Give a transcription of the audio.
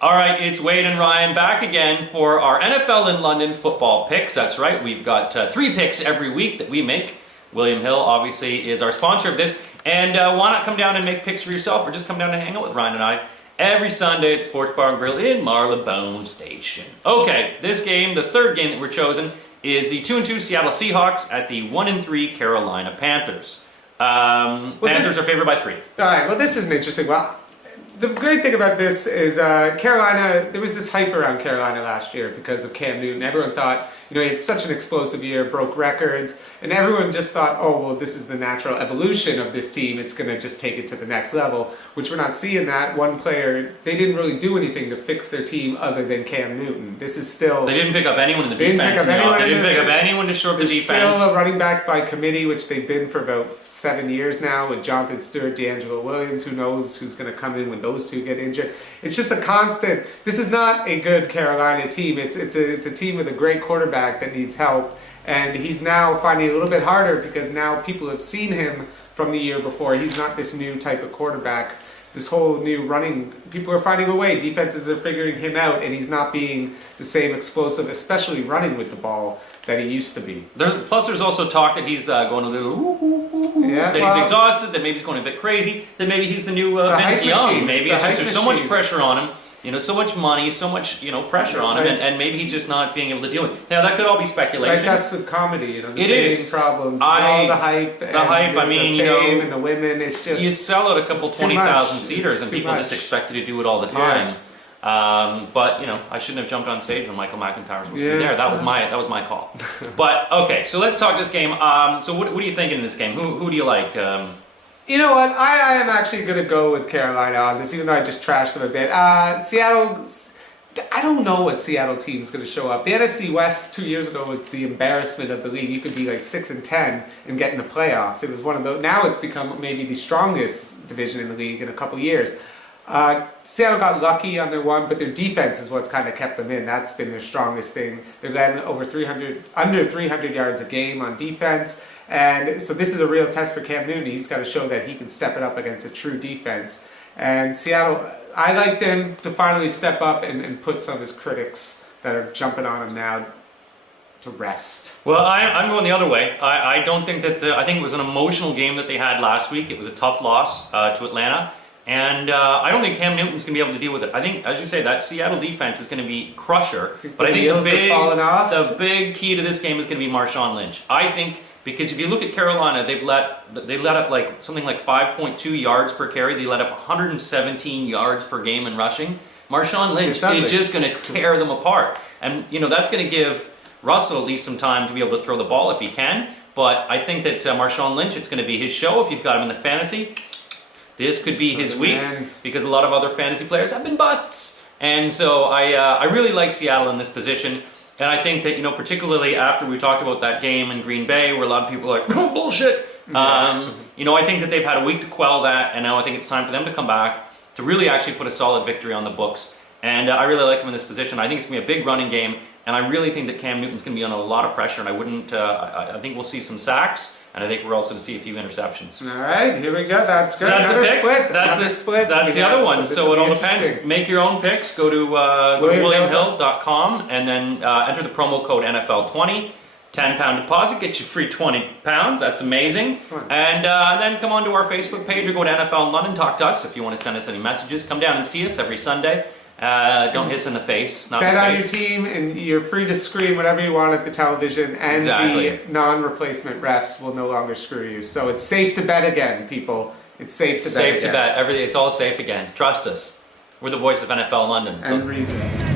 All right, it's Wade and Ryan back again for our NFL in London football picks. That's right, we've got 3 picks every week that we make. William Hill, obviously, is our sponsor of this. And why not come down and make picks for yourself, or just come down and hang out with Ryan and I every Sunday at Sports Bar and Grill in Marylebone Station. Okay, this game, the third game that we're chosen, is the 2-2 Seattle Seahawks at the 1-3 Carolina Panthers. Panthers are favored by 3. All right, well, this is an interesting one. The great thing about this is Carolina, there was this hype around Carolina last year because of Cam Newton. Everyone thought, he had such an explosive year, broke records, and everyone just thought, oh, well, this is the natural evolution of this team. It's going to just take it to the next level, which we're not seeing that. One player, they didn't really do anything to fix their team other than Cam Newton. This is still... They didn't pick up anyone in the defense. They didn't pick up anyone to shore up the defense. There's still a running back by committee, which they've been for about 7 years now, with Jonathan Stewart, D'Angelo Williams. Who knows who's going to come in when those two get injured. It's just a constant... This is not a good Carolina team. It's a team with a great quarterback that needs help, and he's now finding it a little bit harder because now people have seen him from the year before. He's not this new type of quarterback. This whole new running, people are finding a way. Defenses are figuring him out, and he's not being the same explosive, especially running with the ball, that he used to be. There's also talk that he's going a little that he's exhausted, that maybe he's going a bit crazy, that maybe he's the new Vince Young. Maybe it's just there's so much pressure on him. So much money, so much, pressure on him, and maybe he's just not being able to deal with it. Now, that could all be speculation. Like that's with comedy, the it same problems. All the hype, the fame and the women, it's just... You sell out a couple 20,000 seaters, and people just expect you to do it all the time. Yeah. But, I shouldn't have jumped on stage when Michael McIntyre was supposed to be there. That was my call. But, okay, so let's talk this game. So what are you thinking in this game? Who do you like? You know what? I am actually going to go with Carolina on this, even though I just trashed them a bit. Seattle, I don't know what Seattle team is going to show up. The NFC West 2 years ago was the embarrassment of the league. You could be like 6-10 and get in the playoffs. It was one of those. Now it's become maybe the strongest division in the league in a couple years. Seattle got lucky on their one, but their defense is what's kind of kept them in. That's been their strongest thing. They've led under 300 yards a game on defense. And so this is a real test for Cam Newton. He's got to show that he can step it up against a true defense. And Seattle, I like them to finally step up and put some of his critics that are jumping on him now to rest. Well, I'm going the other way. I don't think that... I think it was an emotional game that they had last week. It was a tough loss to Atlanta. And I don't think Cam Newton's going to be able to deal with it. I think, as you say, that Seattle defense is going to be crusher. But I think the big key to this game is going to be Marshawn Lynch. I think... Because if you look at Carolina, they let up like something like 5.2 yards per carry. They let up 117 yards per game in rushing. Marshawn Lynch is just going to tear them apart. And, that's going to give Russell at least some time to be able to throw the ball if he can. But I think that Marshawn Lynch, it's going to be his show if you've got him in the fantasy. This could be his week because a lot of other fantasy players have been busts. And so I really like Seattle in this position. And I think that, particularly after we talked about that game in Green Bay where a lot of people are like, oh, bullshit. I think that they've had a week to quell that, and now I think it's time for them to come back to really actually put a solid victory on the books. And I really like them in this position. I think it's going to be a big running game, and I really think that Cam Newton's going to be on a lot of pressure, and I think we'll see some sacks, and I think we're also going to see a few interceptions. All right, here we go. That's good. That's another split. split. That's the other one. So it all depends. Make your own picks. Go to WilliamHill.com and then enter the promo code NFL20. £10 deposit, get you free £20. That's amazing. And then come on to our Facebook page or go to NFL in London. Talk to us if you want to send us any messages. Come down and see us every Sunday. Don't hiss in the face. Bet on your team, and you're free to scream whatever you want at the television, and the non-replacement refs will no longer screw you. So it's safe to bet again, people. It's safe to bet again. Safe to bet. Everything. It's all safe again. Trust us. We're the voice of NFL London. And reason.